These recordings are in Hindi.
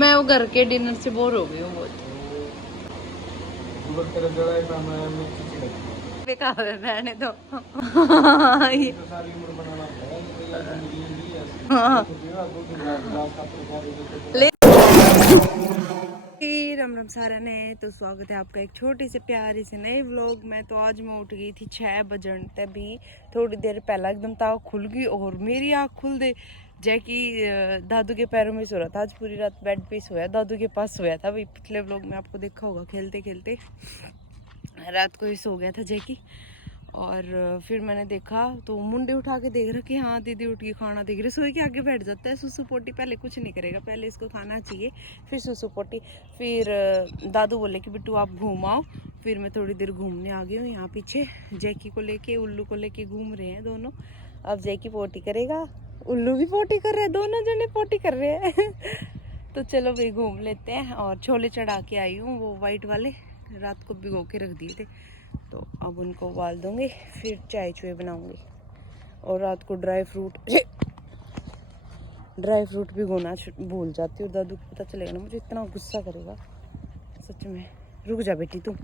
मैं वो घर के डिनर से बोर हो गई हूँ बहुत। बेकार है मैंने तो हाँ। राम राम सारा ने तो स्वागत है आपका एक छोटी से प्यारी से नए व्लॉग में। तो आज मैं उठ गई थी 6 बजन, तभी थोड़ी देर पहला एकदम ताव खुल गई और मेरी आँख खुल दे। जैकी दादू के पैरों में सो रहा था, आज पूरी रात बेड पे सोया, दादू के पास सोया था। भाई पिछले व्लॉग में आपको देखा होगा, खेलते खेलते रात को ही सो गया था जैकी। और फिर मैंने देखा तो मुंडे उठा के देख रहा कि हाँ दीदी उठ के खाना देख रही, सोई के आगे बैठ जाता है। सुसु पोटी पहले कुछ नहीं करेगा, पहले इसको खाना चाहिए फिर सुसु पोटी। फिर दादू बोले कि बिट्टू आप घूम आओ। फिर मैं थोड़ी देर घूमने आ गई हूँ। यहाँ पीछे जैकी को लेके उल्लू को लेके घूम रहे हैं दोनों। अब जैकी पोटी करेगा, उल्लू भी पोटी कर रहे हैं, दोनों जने पोटी कर रहे हैं तो चलो भाई घूम लेते हैं। और छोले चढ़ा के आई हूँ, वो वाइट वाले रात को भिगो के रख दिए थे, तो अब उनको उबाल दूंगी, फिर चाय चुए बनाऊंगी। और रात को ड्राई फ्रूट भिगोना भूल जाती हूँ। दादू को पता चलेगा ना, मुझे इतना गुस्सा करेगा सच में। रुक जा बेटी तू,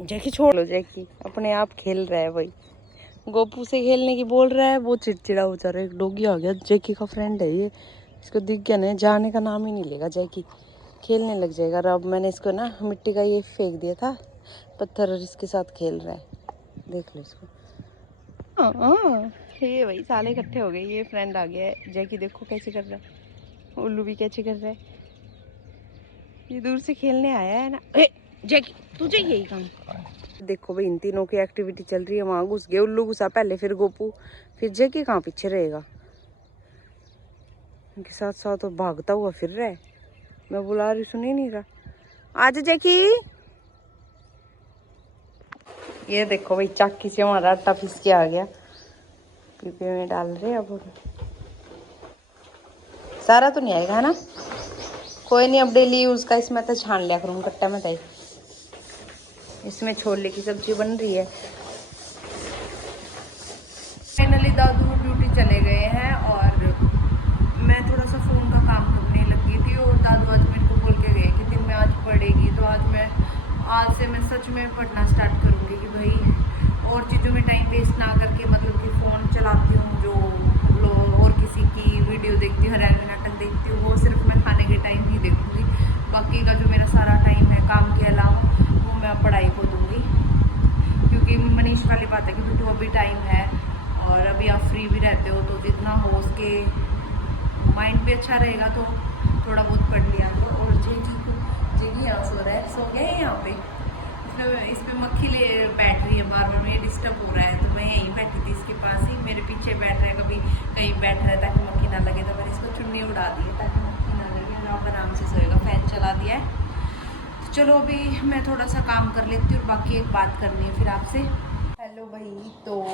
जैकी छोड़ लो। जैकी अपने आप खेल रहा है, वही गोपू से खेलने की बोल रहा है, वो चिड़चिड़ा हो जा रहा है। एक डॉगी आ गया, जैकी का फ्रेंड है ये, इसको दिख गया ना, जाने का नाम ही नहीं लेगा। जैकी खेलने लग जाएगा। और अब मैंने इसको ना मिट्टी का ये फेंक दिया था पत्थर, और इसके साथ खेल रहा है, देख लो इसको। ये वही साले इकट्ठे हो गए, ये फ्रेंड आ गया है। जैकी देखो कैसे कर रहा है, उल्लू भी कैसे कर रहा है, ये दूर से खेलने आया है ना। जैकी तुझे यही काम। देखो भाई इन तीनों की एक्टिविटी चल रही है। वहां घुस गए, उल्लू घुसा पहले, फिर गोपू, फिर जैकी कहाँ पीछे रहेगा, इनके साथ साथ तो भागता हुआ फिर रहा है। मैं बुला रही, सुन ही नहीं रहा। आज जैकी, ये देखो भाई चाकी से हमारा आटा पीस के आ गया, पीपे में डाल रहे। अब सारा तो नहीं आएगा है ना, कोई नहीं, अब डेली यूज का इसमें तो छान लिया करूँ कट्टा में। तय इसमें छोले की सब्जी बन रही है। फाइनली दादू ड्यूटी चले गए हैं और मैं थोड़ा सा फ़ोन का काम करने लगी थी। और दादू आज मेरे को बोल के गए कि दिन में आज पढ़ेगी, तो आज से मैं सच में पढ़ना स्टार्ट करूँगी कि भाई और चीज़ों में टाइम वेस्ट ना करके, मतलब कि फ़ोन चलाती हूँ जो और किसी की वीडियो देखती हूँ, हरियाणवी नाटक देखती हूँ, वो सिर्फ मैं खाने के टाइम ही देखूँगी। बाकी का जो मेरा सारा टाइम है काम के अलावा, वो मैं पढ़ाई को दूँगी। क्योंकि मनीष वाली बात है कि बिट्टू अभी टाइम है और अभी आप फ्री भी रहते हो, तो जितना हो उसके माइंड भी अच्छा रहेगा, तो थोड़ा बहुत पढ़ लिया करो। और जेगी यहाँ सो रहा है, सो गया है यहाँ पे। इस पे मक्खी ले बैठ रही है बार बार, मुझे डिस्टर्ब हो रहा है, तो मैं यहीं बैठी थी इसके पास ही, मेरे पीछे बैठ रहा है, कभी कहीं बैठ रहा है ताकि मक्खी ना लगे। तो मैंने इसको चुन्नी उड़ा दी है ताकि मक्खी ना लगे, और आराम से सोएगा। फैन चला दिया है। तो चलो अभी मैं थोड़ा सा काम कर लेती हूँ और बाकी एक बात करनी है फिर आपसे। हेलो भाई, तो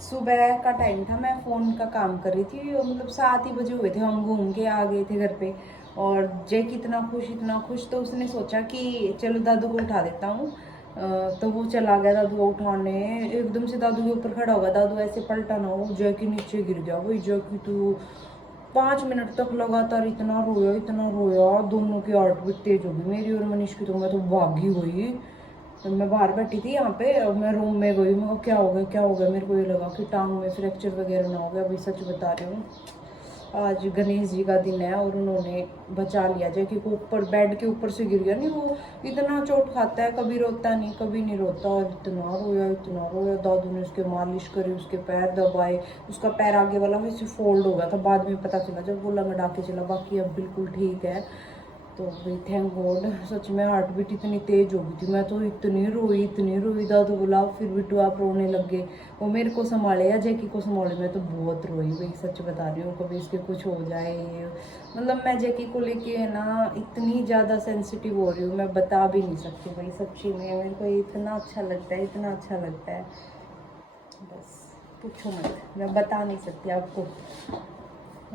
सुबह का टाइम था, मैं फ़ोन का काम कर रही थी, और मतलब 7 ही बजे हुए थे, हम घूम के आ गए थे घर पे। और जैक इतना खुश, तो उसने सोचा कि चलो दादू को उठा देता हूँ। तो वो चला गया दादू को उठाने, एकदम से दादू के ऊपर खड़ा होगा। दादू ऐसे पलटा ना हो, जैकी नीचे गिर गया। वही जैकी तो 5 मिनट तक लगातार इतना रोया, दोनों की हार्ट बीट तेज हो गई, मेरी और मनीष की। तो मैं तो भागी हुई, तो मैं बाहर बैठी थी यहाँ पे, और मैं रूम में गई। मैं क्या हो गया, मेरे को ये लगा कि टांग में फ्रैक्चर वगैरह ना हो गया। अभी सच बता रही हूँ, आज गणेश जी का दिन है और उन्होंने बचा लिया। जैकी को ऊपर बेड के ऊपर से गिर गया। नहीं वो इतना चोट खाता है, कभी रोता नहीं, कभी नहीं रोता, और इतना रोया। दादू ने उसके मालिश करी, उसके पैर दबाए, उसका पैर आगे वाला वैसे फोल्ड हो गया था, बाद में पता चला जब वो लंगड़ा के चला। बाकी अब बिल्कुल ठीक है। तो भाई थैंक गॉड, सच में हार्ट बीट इतनी तेज हो गई थी, मैं तो इतनी रोई। दादू बोला फिर बिट्टू आप रोने लग गए, वो मेरे को संभाले या जैकी को संभाले। मैं तो बहुत रोई भाई, सच बता रही हूँ, कभी इसके कुछ हो जाए ये। मतलब मैं जैकी को लेके है ना इतनी ज़्यादा सेंसिटिव हो रही हूँ, मैं बता भी नहीं सकती भाई, सच्ची में मेरे को इतना अच्छा लगता है, बस पूछो मत, मैं बता नहीं सकती आपको।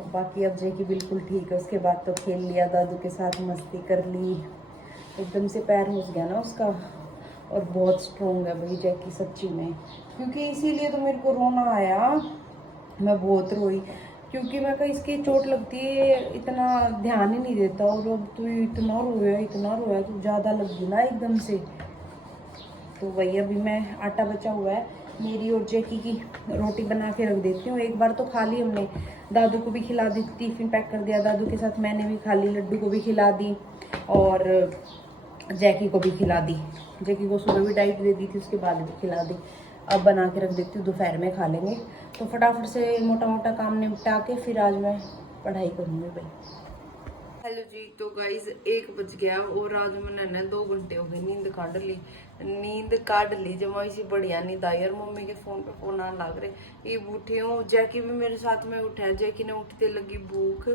बाकी अब जैकी बिल्कुल ठीक है। उसके बाद तो खेल लिया दादू के साथ, मस्ती कर ली, एकदम से पैर घुस गया ना उसका। और बहुत स्ट्रोंग है भाई जैकी सच्ची में, क्योंकि इसीलिए तो मेरे को रोना आया, मैं बहुत रोई। क्योंकि मैं कहा इसकी चोट लगती है, इतना ध्यान ही नहीं देता। और अब तो इतना रोया तो ज़्यादा लग गई ना एकदम से। तो वही अभी मैं आटा बचा हुआ है मेरी और जैकी की, रोटी बना के रख देती हूँ। एक बार तो खा ली हमने, दादू को भी खिला दी, टिफिन पैक कर दिया दादू के साथ, मैंने भी खा ली, लड्डू को भी खिला दी और जैकी को भी खिला दी। जैकी को सुबह भी डाइट दे दी थी, उसके बाद भी खिला दी। अब बना के रख देती हूँ, दोपहर में खा लेंगे। तो फटाफट से मोटा मोटा काम निपटा के फिर आज मैं पढ़ाई करूँगी भाई। हेलो जी, तो गाइज 1 बज गया और आज मैंने 2 घंटे हो गए नींद काट ली जब ऐसी बढ़िया नींद आई। और मम्मी के फोन पे फोन आने लग रहे, ये उठी हूँ। जैकी भी मेरे साथ में उठा है, जैकी ने उठते लगी भूख,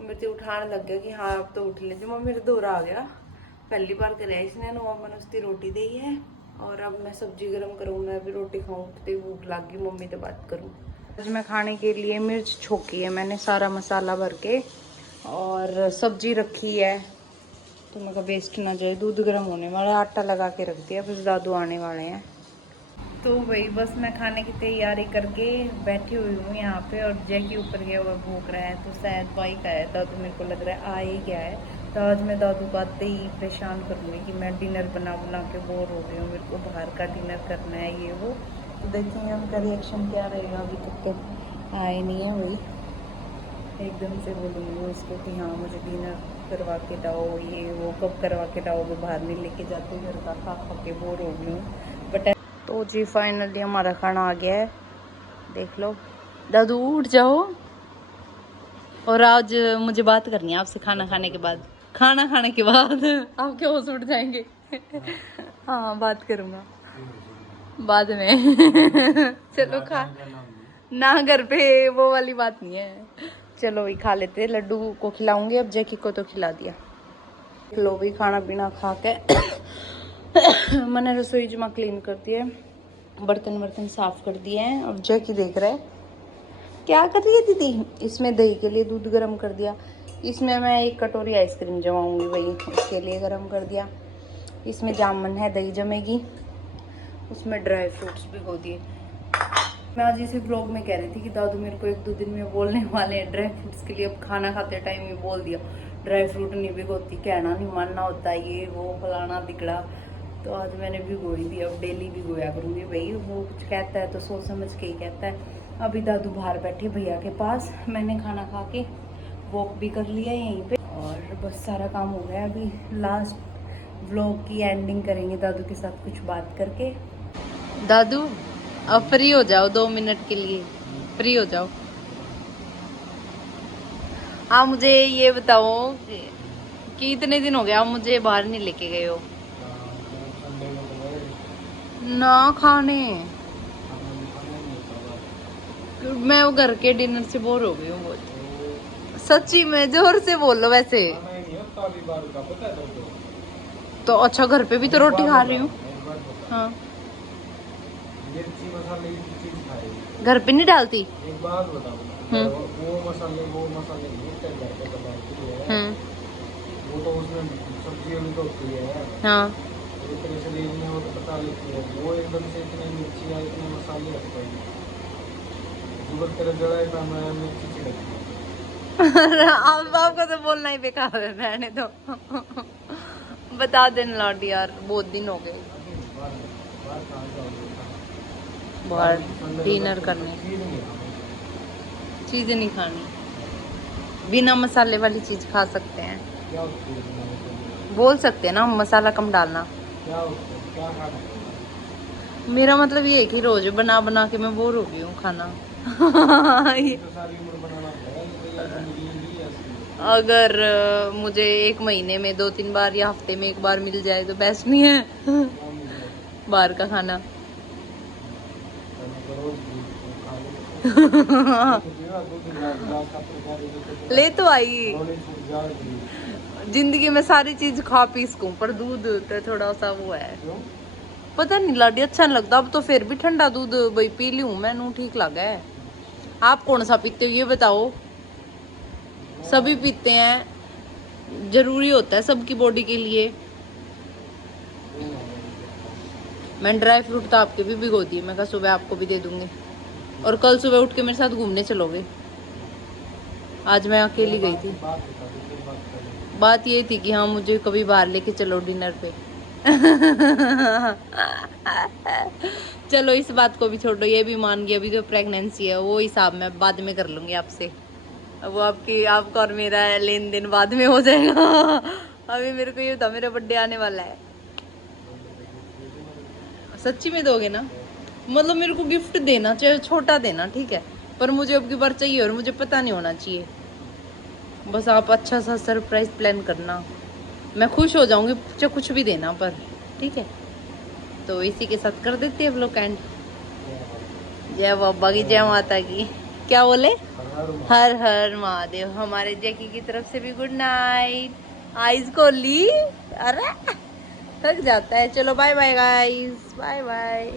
मेरे तो उठाने लग गया कि हाँ अब तो उठ लेती। मम्मी मेरे दौरा आ गया, पहली बार करे इसने ना, मैंने उसकी रोटी दी है और अब मैं सब्जी गर्म करूँ, मैं भी रोटी खाऊँ, उठते भूख लग गई, मम्मी से बात करूँ। आज मैं खाने के लिए मिर्च छोकी है मैंने, सारा मसाला भर के, और सब्जी रखी है तो मैं वेस्ट ना जाए। दूध गर्म होने वाला, आटा लगा के रख दिया, बस दादू आने वाले हैं। तो वही बस मैं खाने की तैयारी करके बैठी हुई हूँ यहाँ पे। और जैकी ऊपर गया हुआ भूख रहा है, तो शायद बाइक आया दादू, मेरे को लग रहा है आ ही गया है। तो आज मैं दादू को आते ही परेशान करूँगी कि मैं डिनर बना के बोर हो गई हूँ, मेरे को बाहर का डिनर करना है ये वो। तो देखेंगे उनका रिएक्शन क्या रहेगा। अभी तक तो आए नहीं है, वही एकदम से बोलूँगी उसको कि हाँ मुझे डिनर करवा के लाओ, ये वो कब करवा के लाओगे, बाहर नहीं लेके जाते, घर का खा के बोर हो गई हूँ। बट तो जी फाइनली हमारा खाना आ गया है, देख लो। दादू उठ जाओ, और आज मुझे बात करनी है आपसे खाना खाने के बाद आपके होश उठ जाएंगे। हाँ बात करूँगा बाद में। चलो खा ना, घर पे वो वाली बात नहीं है। चलो वही खा लेते, लड्डू को खिलाऊंगी, अब जैकी को तो खिला दिया। लो भी खाना पीना खा के मैंने रसोई जमा क्लीन कर दिए, बर्तन साफ कर दिए हैं। और जैकी देख रहा है क्या कर रही है दीदी। इसमें दही के लिए दूध गर्म कर दिया, इसमें मैं 1 कटोरी आइसक्रीम जमाऊंगी, वही उसके लिए गर्म कर दिया। इसमें जामुन है, दही जमेगी, उसमें ड्राई फ्रूट्स भिगो दिए। मैं आज इसी ब्लॉग में कह रही थी कि दादू मेरे को 1-2 दिन में बोलने वाले हैं ड्राई फ्रूट्स के लिए। अब खाना खाते टाइम ही बोल दिया ड्राई फ्रूट नहीं भिगोती, कहना नहीं मानना होता, ये वो फलाना दिखड़ा। तो आज मैंने भिगो ही दिया, अब डेली भिगोया करूँगी भाई। वो कुछ कहता है तो सोच समझ के ही कहता है। अभी दादू बाहर बैठे भैया के पास, मैंने खाना खा के वॉक भी कर लिया यहीं पे, और बस सारा काम हो गया। अभी लास्ट व्लॉग की एंडिंग करेंगे दादू के साथ कुछ बात करके। दादू अब फ्री हो जाओ, 2 मिनट के लिए फ्री हो जाओ। हाँ मुझे ये बताओ कि इतने दिन हो गया मुझे बाहर नहीं लेके गए हो ना खाने। मैं वो घर के डिनर से बोर हो गई हूँ बहुत, सच्ची में। जोर से बोलो वैसे तो। अच्छा घर पे भी तो रोटी खा रही हूँ। हाँ घर पे नहीं डालती। एक बात बताओ, वो मसाले वो तो उसमें सब्जियों में तो होती है। हाँ एक तरह से लेनी हो तो पता लेती है, वो एकदम से इतने मिर्ची या इतने मसाले रखते हैं, जुगर तेरा जड़ा इतना मिर्ची छिड़कती है। अब आपको तो बोलना ही बेकार है, मैंने तो बता देना लौटी यार, बहुत दिन हो गए बाहर डिनर करने। चीज़ें नहीं खानी, बिना मसाले वाली चीज़ खा सकते हैं, बोल सकते हैं ना मसाला कम डालना। मेरा मतलब ये है कि रोज बना के मैं बोर हो गई हूँ खाना। अगर मुझे 1 महीने में 2-3 बार या हफ्ते में 1 बार मिल जाए तो बेस्ट नहीं है बाहर का खाना। ले तो आई, जिंदगी में सारी चीज खा पी सकूं, पर दूध तो थोड़ा सा वो है, पता नहीं लाडी अच्छा नहीं लगता। अब तो फिर भी ठंडा दूध भाई पी लूं मैनू ठीक लगा है। आप कौन सा पीते हो ये बताओ। सभी पीते हैं, जरूरी होता है सबकी बॉडी के लिए। मैं ड्राई फ्रूट तो आपके भी भिगो दिए, मैं कहा सुबह आपको भी दे दूंगी, और कल सुबह उठ के मेरे साथ घूमने चलोगे। आज मैं अकेली गई थी। बात बता दो, फिर बात कर लेंगे। बात ये थी कि हाँ मुझे कभी बाहर लेके चलो डिनर पे। चलो इस बात को भी छोड़ो, ये भी मान गई। अभी जो प्रेगनेंसी है वो हिसाब मैं बाद में कर लूंगी आपसे। अब वो आपका और मेरा लेन देन बाद में हो जाएगा। अभी मेरे को ये था मेरा बर्थडे आने वाला है। सच्ची में दोगे ना? मतलब मेरे को गिफ्ट देना चाहे छोटा देना, ठीक है, पर मुझे अब की बार चाहिए और मुझे पता नहीं होना चाहिए। बस आप अच्छा सा सरप्राइज प्लान करना, मैं खुश हो जाऊंगी चाहे कुछ भी देना पर, ठीक है। तो इसी के साथ कर देते हैं व्लॉग एंड। जय बाबा की, जय माता की। क्या बोले? हर हर महादेव। हमारे जैकी की तरफ से भी गुड नाइट। आइज को ली, अरे थक जाता है। चलो bye bye guys, bye bye.